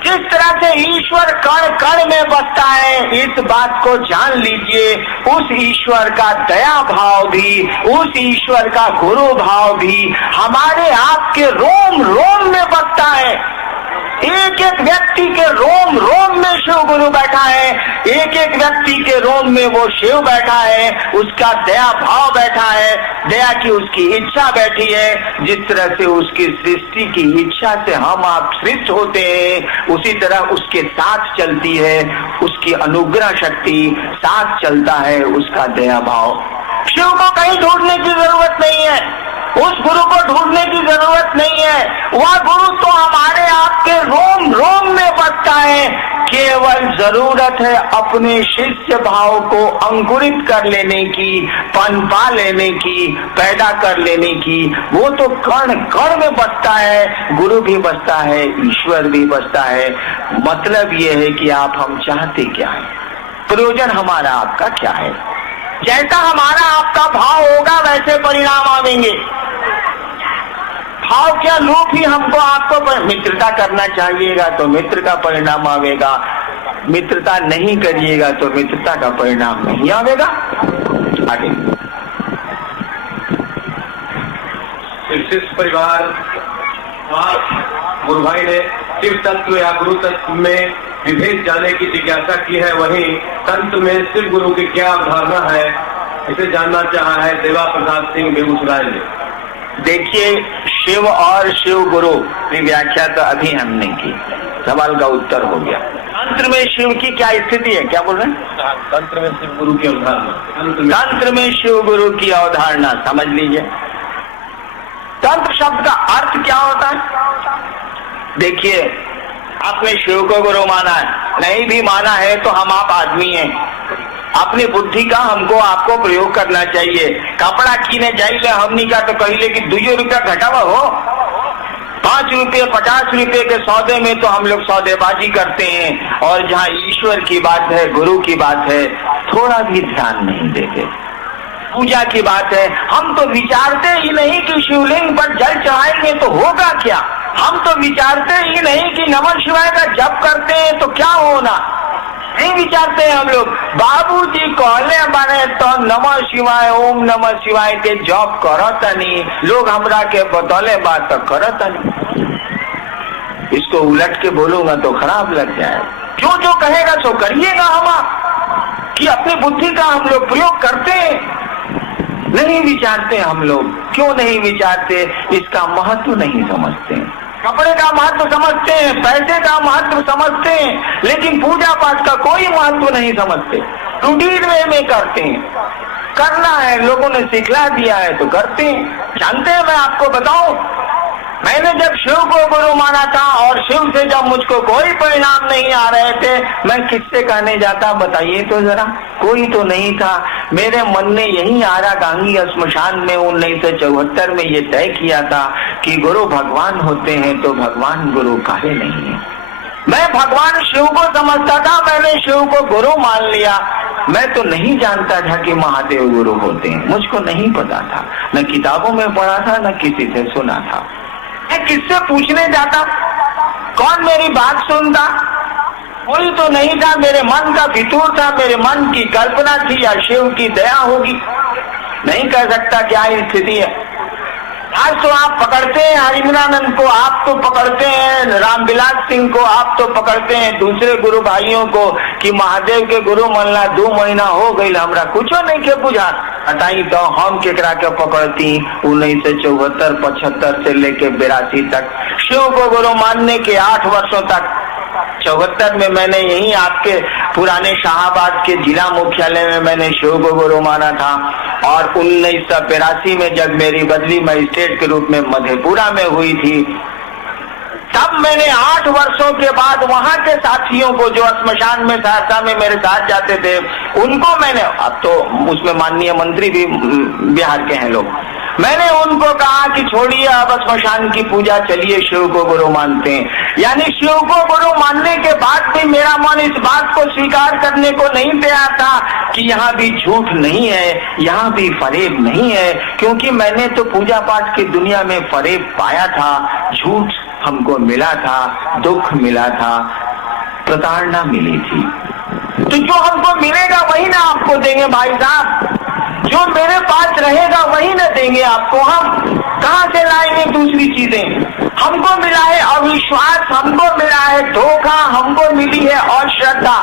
जिस तरह से ईश्वर कण कण में बसता है, इस बात को जान लीजिए। उस ईश्वर का दया भाव भी, उस ईश्वर का गुरु भाव भी हमारे आपके रोम रोम में बसता है। एक एक व्यक्ति के रोम रोम में शिव गुरु बैठा है, एक एक व्यक्ति के रोम में वो शिव बैठा है, उसका दया भाव बैठा है, दया की उसकी इच्छा बैठी है। जिस तरह से उसकी सृष्टि की इच्छा से हम आप सृष्ट होते हैं, उसी तरह उसके साथ चलती है उसकी अनुग्रह शक्ति, साथ चलता है उसका दया भाव। शिव को कहीं ढूंढने की जरूरत नहीं है, उस गुरु को ढूंढने की जरूरत नहीं है। वह गुरु तो हमारे आपके रोम रोम में बसता है। केवल जरूरत है अपने शिष्य भाव को अंकुरित कर लेने की, पनपा लेने की, पैदा कर लेने की। वो तो कण कण में बसता है, गुरु भी बसता है, ईश्वर भी बसता है। मतलब ये है कि आप हम चाहते क्या है, प्रयोजन हमारा आपका क्या है। जैसा हमारा आपका भाव होगा वैसे परिणाम आवेंगे। भाव क्या लोग ही हमको आपको मित्रता करना चाहिएगा तो मित्र का परिणाम आवेगा, मित्रता नहीं करिएगा तो मित्रता का परिणाम नहीं आवेगा। आगे शिष्य परिवार गुरु भाई ने शिव तत्व या गुरु तत्व में विभेद जाने की जिज्ञासा की है, वहीं तंत्र में शिव गुरु की क्या अवधारणा है, इसे जानना चाहा है देवा प्रसाद सिंह बेगूसराय ने। देखिए, शिव और शिव गुरु की व्याख्या तो अभी हमने की, सवाल का उत्तर हो गया। तंत्र में शिव की क्या स्थिति है, क्या बोल रहे हैं? तंत्र में शिव गुरु की अवधारणा, तंत्र में शिव गुरु की अवधारणा समझ लीजिए। तंत्र शब्द का अर्थ क्या होता है? देखिए, आपने शिव को गुरु माना है, नहीं भी माना है तो हम आप आदमी हैं। अपनी बुद्धि का हमको आपको प्रयोग करना चाहिए। कपड़ा कीने जाइए हमनी का तो कहिले कि 2 रुपया घटावा हो, 5 रुपये 50 रुपये के सौदे में तो हम लोग सौदेबाजी करते हैं। और जहाँ ईश्वर की बात है, गुरु की बात है, थोड़ा भी ध्यान नहीं देते। पूजा की बात है, हम तो विचारते ही नहीं कि शिवलिंग पर जल चढ़ाएंगे तो होगा क्या। हम तो विचारते ही नहीं कि नमः शिवाय का जप करते हैं तो क्या होना, नहीं विचारते हैं हम लोग। बाबूजी कहले बने तो नमः शिवाय, ओम नमः शिवाय के जप करतनी, लोग हमरा के बतौले बात तो करतनी। इसको उलट के बोलूंगा तो खराब लग जाए। जो कहेगा सो करिएगा हम, कि अपनी बुद्धि का हम लोग प्रयोग करते हैं, नहीं विचारते हम लोग। क्यों नहीं विचारते? इसका महत्व नहीं समझते। कपड़े का महत्व समझते हैं, पैसे का महत्व समझते हैं, लेकिन पूजा पाठ का कोई महत्व नहीं समझते। रूटीन वे में करते हैं, करना है, लोगों ने सिखला दिया है तो करते हैं। जानते हैं, मैं आपको बताऊं, मैंने जब शिव को गुरु माना था और शिव से जब मुझको कोई परिणाम नहीं आ रहे थे, मैं किससे कहने जाता बताइए तो जरा। कोई तो नहीं था। मेरे मन ने यही आरा गांगी श्मशान में 1974 में ये तय किया था कि गुरु भगवान होते हैं तो भगवान गुरु काहे नहीं है। मैं भगवान शिव को समझता था, मैंने शिव को गुरु मान लिया। मैं तो नहीं जानता था कि महादेव गुरु होते हैं, मुझको नहीं पता था, न किताबों में पढ़ा था न किसी से सुना था। मैं किससे पूछने जाता, कौन मेरी बात सुनता? कोई तो नहीं था। मेरे मन का फितूर था, मेरे मन की कल्पना थी या शिव की दया होगी, नहीं कह सकता क्या स्थिति है। आज तो आप पकड़ते हैं हरिमनानंद को, आप तो पकड़ते हैं रामविलास सिंह को, आप तो पकड़ते हैं दूसरे गुरु भाइयों को कि महादेव के गुरु मनला 2 महीना हो गई, हमरा कुछ नहीं के बुझा। बताई तो हम केकरा के पकड़ती 1974 75 से लेके 82 तक। शिव को गुरु मानने के 8 वर्षों तक, 74 में मैंने यही आपके पुराने शाहबाद के जिला मुख्यालय में मैंने शिव को गुरु माना था। और 1982 में जब मेरी बदली मजिस्ट्रेट के रूप में मधेपुरा में हुई थी, तब मैंने 8 वर्षों के बाद वहां के साथियों को जो श्मशान में सहरसा में मेरे साथ जाते थे, उनको मैंने, अब तो उसमें माननीय मंत्री भी बिहार के हैं लोग, मैंने उनको कहा कि छोड़िए अब श्मशान की पूजा, चलिए शिव को गुरु मानते हैं। यानी शिव को गुरु मानने के बाद भी मेरा मन इस बात को स्वीकार करने को नहीं तैयार था कि यहाँ भी झूठ नहीं है, यहाँ भी फरेब नहीं है, क्योंकि मैंने तो पूजा पाठ की दुनिया में फरेब पाया था, झूठ हमको मिला था, दुख मिला था, प्रताड़ना मिली थी। तो जो हमको मिलेगा वही ना आपको देंगे भाई साहब, जो मेरे पास रहेगा वही ना देंगे आपको। हम कहां से लाएंगे दूसरी चीजें? हमको मिला है अविश्वास, हमको मिला है धोखा, हमको मिली है अश्रद्धा।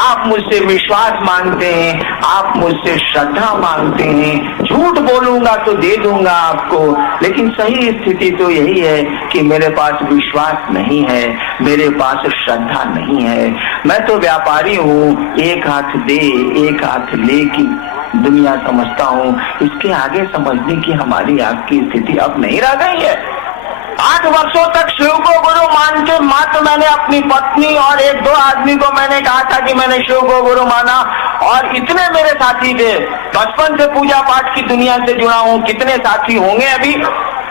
आप मुझसे विश्वास मांगते हैं, आप मुझसे श्रद्धा मांगते हैं। झूठ बोलूंगा तो दे दूंगा आपको, लेकिन सही स्थिति तो यही है कि मेरे पास विश्वास नहीं है, मेरे पास श्रद्धा नहीं है। मैं तो व्यापारी हूँ, एक हाथ दे एक हाथ ले की दुनिया समझता हूँ। इसके आगे समझने की हमारी आपकी स्थिति अब नहीं रह गई है। 8 वर्षों तक शिव को गुरु मान के मात्र मैंने अपनी पत्नी और 1-2 आदमी को मैंने कहा था कि मैंने शिव को गुरु माना, और इतने मेरे साथी थे। बचपन से पूजा पाठ की दुनिया से जुड़ा हूँ, कितने साथी होंगे अभी,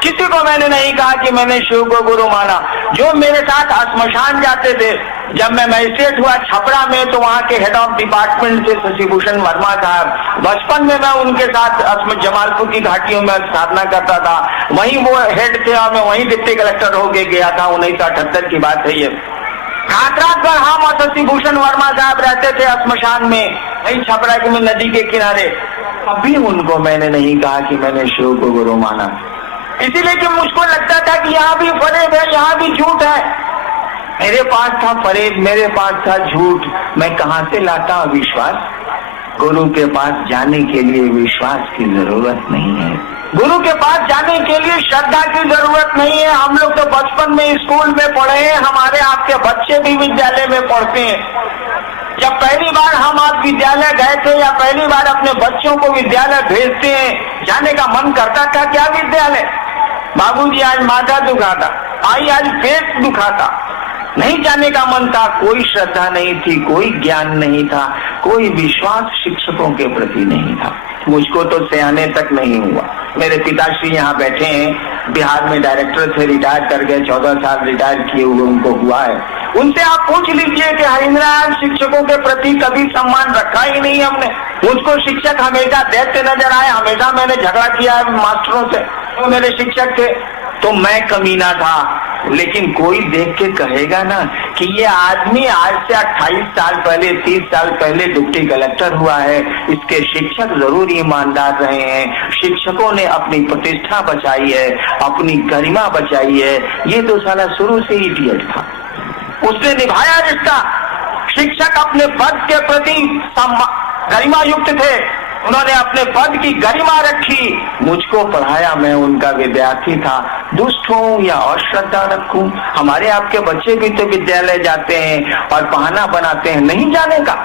किसी को मैंने नहीं कहा कि मैंने शिव को गुरु माना। जो मेरे साथ श्मशान जाते थे, जब मैं मजिस्ट्रेट हुआ छपरा में, तो वहाँ के हेड ऑफ डिपार्टमेंट थे शशिभूषण वर्मा साहब। बचपन में मैं उनके साथ जमालपुर की घाटियों में साधना करता था, वहीं वो हेड थे और मैं वहीं डिप्टी कलेक्टर होके गया था। 1978 की बात है ये। रात भर हम और शशिभूषण वर्मा साहब रहते थे श्मशान में, वहीं छपरा के में नदी के किनारे। अभी उनको मैंने नहीं कहा कि मैंने शिव को गुरु माना, इसीलिए कि मुझको लगता था कि यहाँ भी फरेब है, यहाँ भी झूठ है। मेरे पास था फरेब, मेरे पास था झूठ, मैं कहां से लाता विश्वास? गुरु के पास जाने के लिए विश्वास की जरूरत नहीं है, गुरु के पास जाने के लिए श्रद्धा की जरूरत नहीं है। हम लोग तो बचपन में स्कूल में पढ़े हैं, हमारे आपके बच्चे भी विद्यालय में पढ़ते हैं। जब पहली बार हम आप विद्यालय गए थे या पहली बार अपने बच्चों को विद्यालय भेजते हैं, जाने का मन करता था क्या विद्यालय? बाबूजी आज माथा दुखाता, आई आज पेट दुखाता, नहीं जाने का मन था। कोई श्रद्धा नहीं थी, कोई ज्ञान नहीं था, कोई विश्वास शिक्षकों के प्रति नहीं था। मुझको तो सियाने तक नहीं हुआ। मेरे पिताश्री यहाँ बैठे हैं, बिहार में डायरेक्टर थे, रिटायर कर गए, 14 साल रिटायर किए हुए उनको हुआ है। उनसे आप पूछ लीजिए कि हरिंद्र शिक्षकों के प्रति कभी सम्मान रखा ही नहीं हमने। मुझको शिक्षक हमेशा दैत्य नजर आए, हमेशा मैंने झगड़ा किया है मास्टरों से, तो मेरे शिक्षक थे। तो मैं कमीना था, लेकिन कोई देख के कहेगा ना कि ये आदमी आज से 28 साल पहले 30 साल पहले डिप्टी कलेक्टर हुआ है, इसके शिक्षक जरूर ईमानदार रहे हैं, शिक्षकों ने अपनी प्रतिष्ठा बचाई है, अपनी गरिमा बचाई है। ये तो साला शुरू से ही इडियट था, उसने निभाया रिश्ता। शिक्षक अपने पद के प्रति गरिमा युक्त थे, उन्होंने अपने पद की गरिमा रखी। मुझको पढ़ाया, मैं उनका विद्यार्थी था। दुष्ट हूँ या अश्रद्धा रखूं? हमारे आपके बच्चे भी तो विद्यालय जाते हैं और बहाना बनाते हैं नहीं जाने का।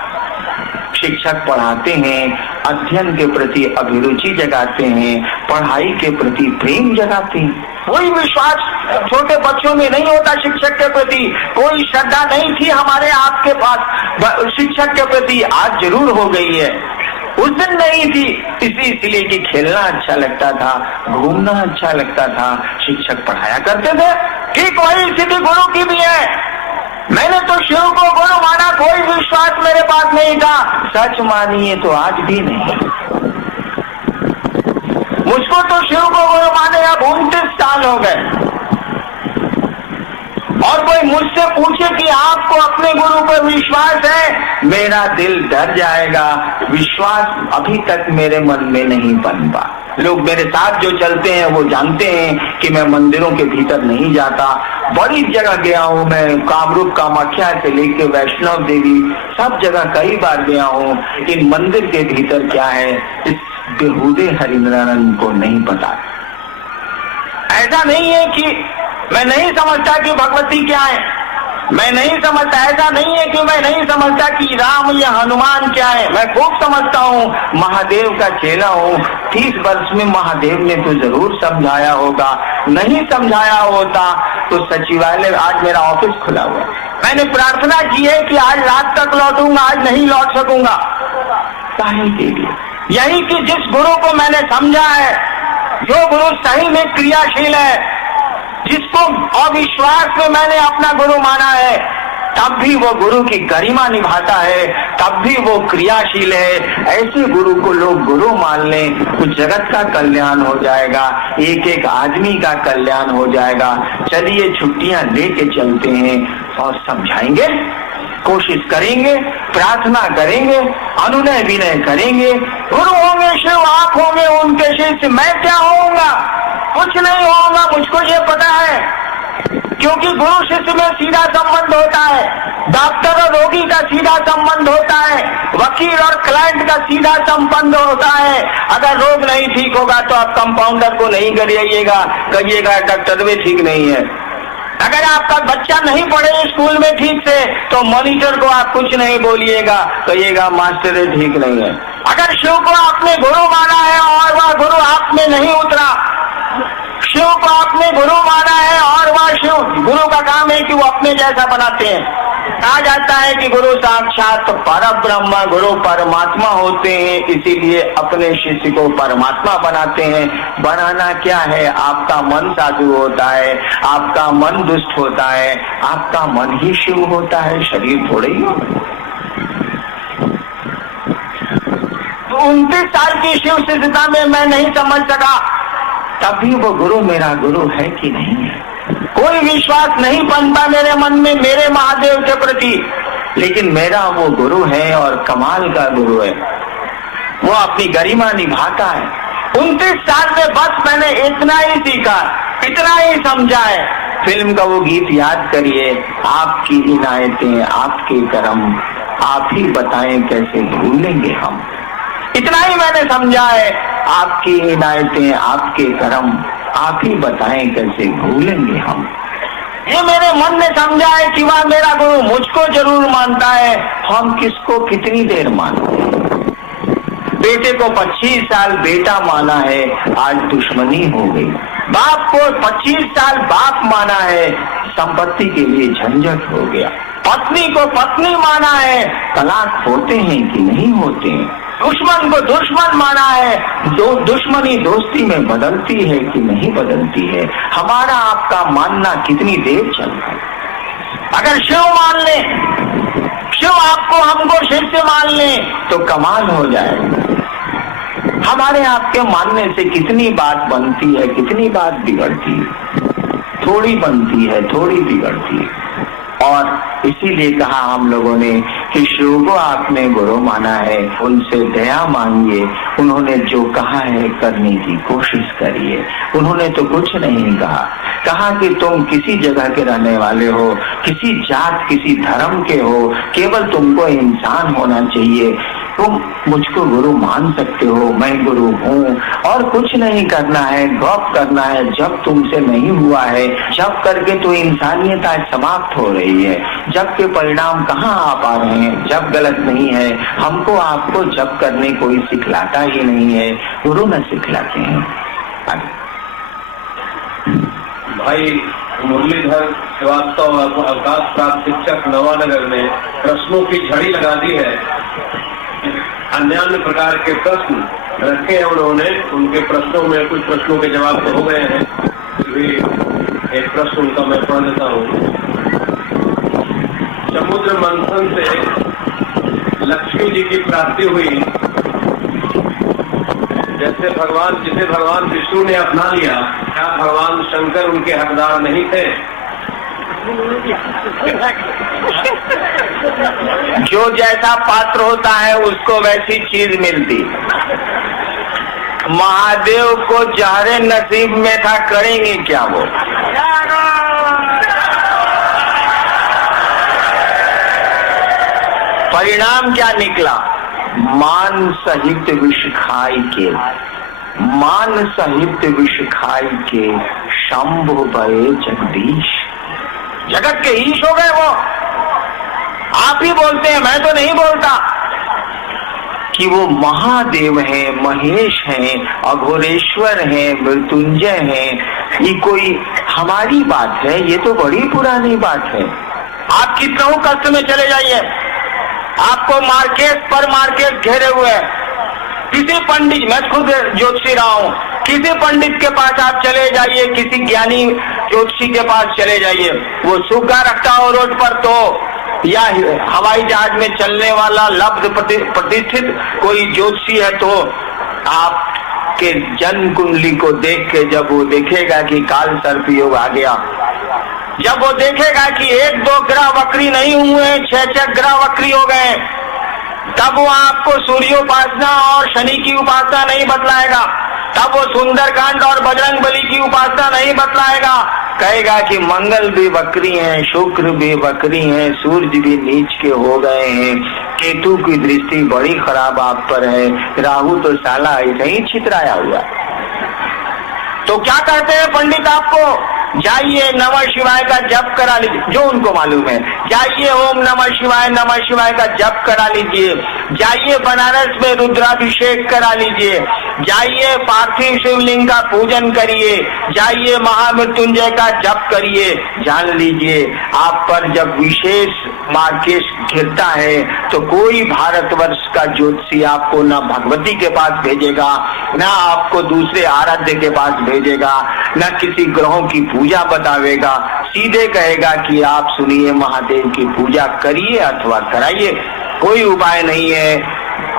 शिक्षक पढ़ाते हैं, अध्ययन के प्रति अभिरुचि जगाते हैं, पढ़ाई के प्रति प्रेम जगाते हैं। कोई विश्वास छोटे बच्चों में नहीं होता शिक्षक के प्रति, कोई श्रद्धा नहीं थी हमारे आपके पास शिक्षक के प्रति। आज जरूर हो गई है, उस दिन नहीं थी। इसलिए कि खेलना अच्छा लगता था, घूमना अच्छा लगता था, शिक्षक पढ़ाया करते थे। ठीक वही स्थिति गुरु की भी है। मैंने तो शिव को गुरु माना, कोई विश्वास मेरे पास नहीं था। सच मानिए तो आज भी नहीं। मुझको तो शिव को गुरु माने अब 29 साल हो गए, और कोई मुझसे पूछे कि आपको अपने गुरु पर विश्वास है, मेरा दिल डर जाएगा। विश्वास अभी तक मेरे मन में नहीं बन पा। लोग मेरे साथ जो चलते हैं वो जानते हैं कि मैं मंदिरों के भीतर नहीं जाता। बड़ी जगह गया हूँ मैं, कामरूप कामाख्या से लेके वैष्णव देवी सब जगह कई बार गया हूँ, लेकिन मंदिर के भीतर क्या है इस बेहुदे हरिनारायण को नहीं पता। ऐसा नहीं है कि मैं नहीं समझता कि भगवती क्या है, मैं नहीं समझता। ऐसा नहीं है कि मैं नहीं समझता कि राम या हनुमान क्या है, मैं खूब समझता हूँ। महादेव का चेला हूँ। 30 वर्ष में महादेव ने तो जरूर समझाया होगा, नहीं समझाया होता तो सचिवालय आज मेरा ऑफिस खुला हुआ है। मैंने प्रार्थना की है कि आज रात तक लौटूंगा, आज नहीं लौट सकूंगा। काहे के लिए? यही कि जिस गुरु को मैंने समझा है, जो गुरु सही में क्रियाशील है, जिसको अविश्वास में मैंने अपना गुरु माना है, तब भी वो गुरु की गरिमा निभाता है, तब भी वो क्रियाशील है। ऐसे गुरु को लोग गुरु मान लें तो जगत का कल्याण हो जाएगा, एक एक आदमी का कल्याण हो जाएगा। चलिए छुट्टियां लेके चलते हैं और समझाएंगे, कोशिश करेंगे, प्रार्थना करेंगे, अनुनय विनय करेंगे। गुरु होंगे शिव, आप होंगे उनके शिष्य, मैं क्या होऊंगा? कुछ नहीं होगा, मुझको ये पता है, क्योंकि गुरु शिष्य में सीधा संबंध होता है, डॉक्टर और रोगी का सीधा संबंध होता है, वकील और क्लाइंट का सीधा संबंध होता है। अगर रोग नहीं ठीक होगा तो आप कंपाउंडर को नहीं करिएगा, कहिएगा डॉक्टर भी ठीक नहीं है। अगर आपका बच्चा नहीं पढ़े स्कूल में ठीक से तो मॉनिटर को आप कुछ नहीं बोलिएगा, कहिएगा मास्टर ठीक नहीं है। अगर शिव को आपने गुरु माना है और वह गुरु आप में नहीं उतरा, शिव को आपने गुरु माना है और वह शिव, गुरु का काम है कि वो अपने जैसा बनाते हैं। कहा जाता है कि गुरु साक्षात परब्रह्म, गुरु परमात्मा होते हैं, इसीलिए अपने शिष्य को परमात्मा बनाते हैं। बनाना क्या है? आपका मन साधु होता है, आपका मन दुष्ट होता है, आपका मन ही शिव होता है, शरीर थोड़े ही होता है। 29 साल की शिव शिष्यता में मैं नहीं समझ सका, तभी वो गुरु मेरा गुरु है कि नहीं है। कोई विश्वास नहीं बनता मेरे मन में मेरे महादेव के प्रति, लेकिन मेरा वो गुरु है और कमाल का गुरु है, वो अपनी गरिमा निभाता है। 29 साल में बस मैंने इतना ही सीखा, इतना ही समझा है। फिल्म का वो गीत याद करिए, आपकी इनायतें आपके करम, आप ही बताएं कैसे भूलेंगे हम। इतना ही मैंने समझा है, आपकी इनायतें आपके करम, आप ही बताएं कैसे भूलेंगे हम। ये मेरे मन ने समझा है कि वह मेरा गुरु मुझको जरूर मानता है, हम किसको कितनी देर मानते हैं। बेटे को 25 साल बेटा माना है, आज दुश्मनी हो गई। बाप को 25 साल बाप माना है, संपत्ति के लिए झंझट हो गया। पत्नी को पत्नी माना है, तलाक होते हैं कि नहीं होते हैं। दुश्मन को दुश्मन माना है, दुश्मनी दोस्ती में बदलती है कि नहीं बदलती है। हमारा आपका मानना कितनी देर चल रहा है। अगर शिव मान ले, शिव आपको हमको शिव से मान ले तो कमाल हो जाएगा। हमारे आपके मानने से कितनी बात बनती है, कितनी बात बिगड़ती है, थोड़ी बनती है, थोड़ी बिगड़ती है। और इसीलिए कहा हम लोगों ने कि शिव को आपने गुरु माना है, उनसे दया मांगिए, उन्होंने जो कहा है करने की कोशिश करिए। उन्होंने तो कुछ नहीं कहा कि तुम किसी जगह के रहने वाले हो, किसी जात किसी धर्म के हो, केवल तुमको इंसान होना चाहिए, तुम मुझको गुरु मान सकते हो, मैं गुरु हूँ, और कुछ नहीं करना है, गौप करना है। जब तुमसे नहीं हुआ है, जब करके तो इंसानियत आज समाप्त हो रही है, जब के परिणाम कहाँ आ पा रहे हैं, जब गलत नहीं है। हमको आपको जब करने कोई सिखलाता ही नहीं है, गुरु न सिखलाते हैं। भाई मुरलीधर श्रीवास्तव अवकाश प्राप्त शिक्षक नवानगर ने प्रश्नों की झड़ी लगा दी है। अन्य प्रकार के प्रश्न रखे हैं उन्होंने, उनके प्रश्नों में कुछ प्रश्नों के जवाब तो हो गए हैं, एक प्रश्न उनका मैं पढ़ देता हूँ। समुद्र मंथन से लक्ष्मी जी की प्राप्ति हुई, जिसे भगवान विष्णु ने अपना लिया, क्या भगवान शंकर उनके हकदार नहीं थे? जो जैसा पात्र होता है उसको वैसी चीज मिलती। महादेव को जहरे नसीब में था, करेंगे क्या वो? परिणाम क्या निकला? मान सहित विष खाई के, मान सहित विष खाई के शंभु भये जगदीश। जगत के ईश हो गए वो। आप ही बोलते हैं, मैं तो नहीं बोलता, कि वो महादेव हैं, महेश हैं, अघोरेश्वर हैं, मृत्युंजय हैं। ये कोई हमारी बात है? ये तो बड़ी पुरानी बात है। आप कितना कष्ट में चले जाइए, आपको मार्केट पर मार्केट घेरे हुए हैं। किसी पंडित, मैं खुद ज्योतिषी रहा हूँ, किसी पंडित के पास आप चले जाइए, किसी ज्ञानी ज्योतिषी के पास चले जाइए, वो सूखा रखता हो रोड पर तो या हवाई जहाज में चलने वाला लब्ध प्रतिष्ठित कोई ज्योतिषी है तो आपके जन्म कुंडली को देख के जब वो देखेगा कि काल सर्प योग आ गया, जब वो देखेगा कि 1-2 ग्रह वक्री नहीं हुए, 6-6 ग्रह वक्री हो गए, तब वो आपको सूर्योपासना और शनि की उपासना नहीं बतलाएगा, तब वो सुंदरकांड और बजरंग बली की उपासना नहीं बतलाएगा। कहेगा कि मंगल भी वक्री हैं, शुक्र भी वक्री हैं, सूर्य भी नीच के हो गए हैं, केतु की दृष्टि बड़ी खराब आप पर है, राहु तो साला ऐसे ही छितराया हुआ। तो क्या कहते हैं पंडित आपको? जाइए नमः शिवाय का जप करा लीजिए, जो उनको मालूम है। जाइए ओम नमः शिवाय का जप करा लीजिए, जाइए बनारस में रुद्राभिषेक करा लीजिए, जाइए पार्थिव शिवलिंग का पूजन करिए, जाइए महामृत्युंजय का जप करिए। जान लीजिए आप पर जब विशेष मार्केश घिरता है तो कोई भारतवर्ष का ज्योतिषी आपको न भगवती के पास भेजेगा, न आपको दूसरे आराध्य के पास भेजेगा, न किसी ग्रहों की पूजा बतावेगा। सीधे कहेगा कि आप सुनिए महादेव की पूजा करिए अथवा कराइए, कोई उपाय नहीं है।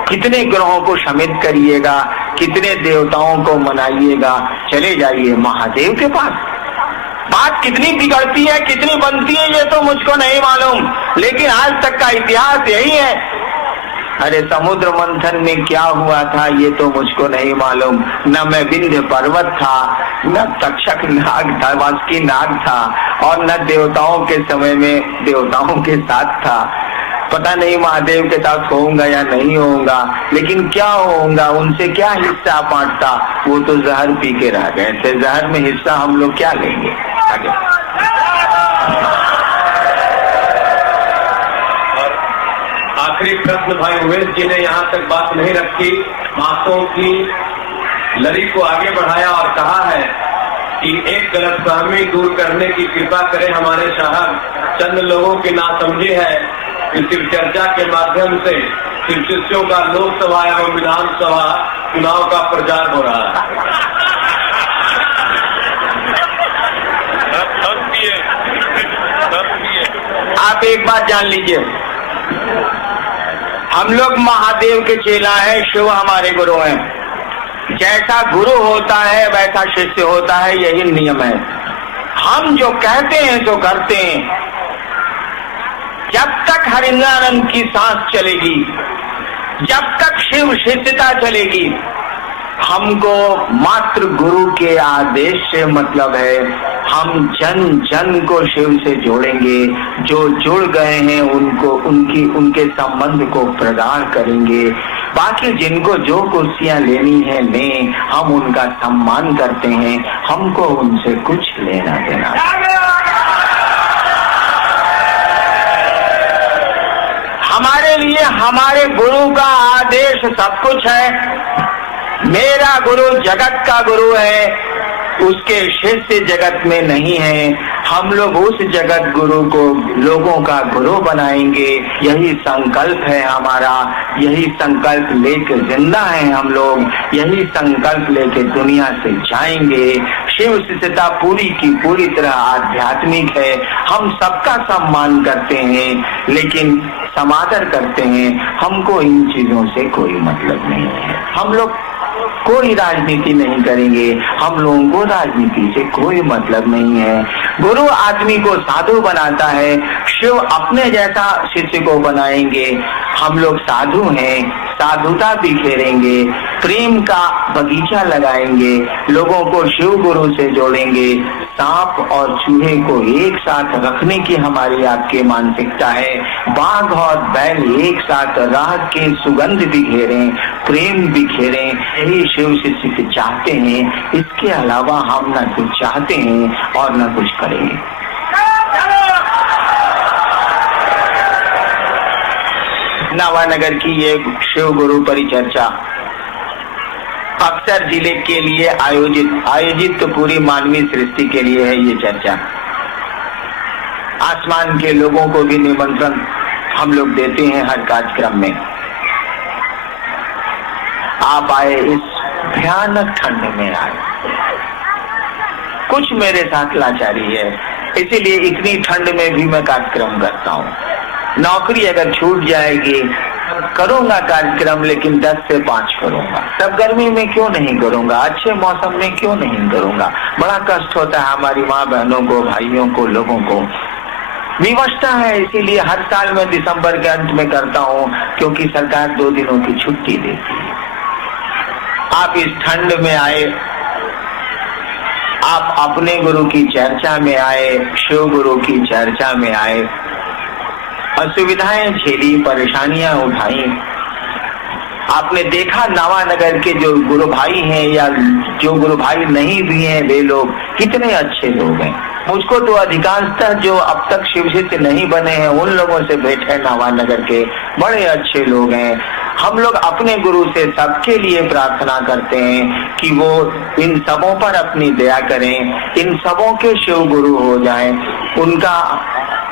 कितने ग्रहों को शमित करिएगा, कितने देवताओं को मनाइएगा, चले जाइए महादेव के पास। बात कितनी बिगड़ती है, कितनी बनती है, ये तो मुझको नहीं मालूम, लेकिन आज तक का इतिहास यही है। अरे समुद्र मंथन में क्या हुआ था ये तो मुझको नहीं मालूम, न मैं विंध्य पर्वत था, न तक्षक नाग था, वासुकी नाग था, और न देवताओं के समय में देवताओं के साथ था। पता नहीं महादेव के साथ होऊंगा या नहीं होऊंगा, लेकिन क्या होऊंगा, उनसे क्या हिस्सा बांटता, वो तो जहर पी के रह गए थे, जहर में हिस्सा हम लोग क्या लेंगे। आगे आखिरी प्रश्न भाई उमेश जी ने यहाँ तक बात नहीं रखी, बातों की लड़ी को आगे बढ़ाया और कहा है कि एक गलतफहमी दूर करने की कृपा करें हमारे साहब, चंद लोगों की नासमझी है कि सिर्फ चर्चा के माध्यम से सिर्फ शिष्यों का लोकसभा एवं विधानसभा चुनाव का प्रचार हो रहा है। आप एक बात जान लीजिए, हम लोग महादेव के चेला हैं, शिव हमारे गुरु हैं। जैसा गुरु होता है वैसा शिष्य होता है, यही नियम है। हम जो कहते हैं तो करते हैं। जब तक हरिंद्रानंद की सांस चलेगी, जब तक शिव शिष्यता चलेगी, हमको मात्र गुरु के आदेश से मतलब है। हम जन जन को शिव से जोड़ेंगे, जो जुड़ गए हैं उनको उनके संबंध को प्रगाढ़ करेंगे। बाकी जिनको जो कुर्सियां लेनी है लें, हम उनका सम्मान करते हैं, हमको उनसे कुछ लेना देना। हमारे लिए हमारे गुरु का आदेश सब कुछ है। मेरा गुरु जगत का गुरु है, उसके शिष्य जगत में नहीं है। हम लोग उस जगत गुरु को लोगों का गुरु बनाएंगे, यही संकल्प है हमारा। यही संकल्प लेके जिंदा है हम लोग, यही संकल्प लेके दुनिया से जाएंगे। शिव शिष्यता पूरी की पूरी तरह आध्यात्मिक है। हम सबका सम्मान करते हैं, लेकिन समादर करते हैं। हमको इन चीजों से कोई मतलब नहीं है। हम लोग कोई राजनीति नहीं करेंगे, हम लोगों को राजनीति से कोई मतलब नहीं है। गुरु आदमी को साधु बनाता है, शिव अपने जैसा शिष्य को बनाएंगे। हम लोग साधु हैं, साधुता बिखेरेंगे, प्रेम का बगीचा लगाएंगे, लोगों को शिव गुरु से जोड़ेंगे। सांप और चूहे को एक साथ रखने की हमारी आपकी मानसिकता है। बाघ और बैल एक साथ राह के सुगंध बिखेरें, प्रेम बिखेरें, यही शिव शिष्य के चाहते हैं। इसके अलावा हम न कुछ चाहते हैं और न कुछ करेंगे। नवानगर की ये शिव गुरु परिचर्चा अक्सर जिले के लिए आयोजित तो पूरी मानवीय सृष्टि के लिए है ये चर्चा। आसमान के लोगों को भी निमंत्रण हम लोग देते हैं हर कार्यक्रम में। आप आए, इस भयानक ठंड में आए। कुछ मेरे साथ लाचारी है, इसीलिए इतनी ठंड में भी मैं कार्यक्रम करता हूँ। नौकरी अगर छूट जाएगी, करूंगा कार्यक्रम लेकिन 10 से 5 करूंगा, तब गर्मी में क्यों नहीं करूंगा, अच्छे मौसम में क्यों नहीं करूंगा। बड़ा कष्ट होता है हमारी माँ बहनों को, भाइयों को, लोगों को। विवशता है, इसीलिए हर साल मैं दिसंबर के अंत में करता हूँ, क्योंकि सरकार 2 दिनों की छुट्टी देती है। आप इस ठंड में आए, आप अपने गुरु की चर्चा में आए, शिव गुरु की चर्चा में आए, असुविधाएं झेली, परेशानियां उठाई। आपने देखा नवानगर के जो गुरु भाई हैं या जो गुरु भाई नहीं भी हैं, वे लोग कितने अच्छे लोग हैं। मुझको तो अधिकांशतः जो अब तक शिव से नहीं बने हैं उन लोगों से भेंट है, नवानगर के बड़े अच्छे लोग हैं। हम लोग अपने गुरु से सबके लिए प्रार्थना करते हैं कि वो इन सबों पर अपनी दया करें, इन सबों के शिव गुरु हो जाएं, उनका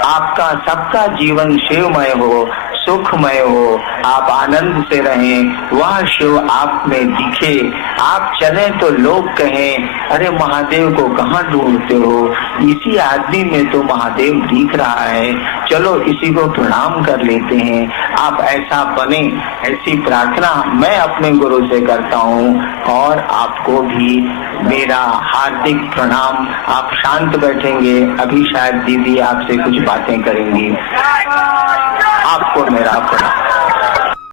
आपका सबका जीवन शिवमय हो, सुखमय हो, आप आनंद से रहें, वह शिव आप में दिखे। आप चले तो लोग कहें, अरे महादेव को कहाँ ढूंढते हो, इसी आदमी में तो महादेव दिख रहा है, चलो इसी को प्रणाम कर लेते हैं। आप ऐसा बने, ऐसी प्रार्थना मैं अपने गुरु से करता हूँ और आपको भी मेरा हार्दिक प्रणाम। आप शांत बैठेंगे, अभी शायद दीदी आपसे कुछ बातें करेंगी। आपको मेरा प्रणाम।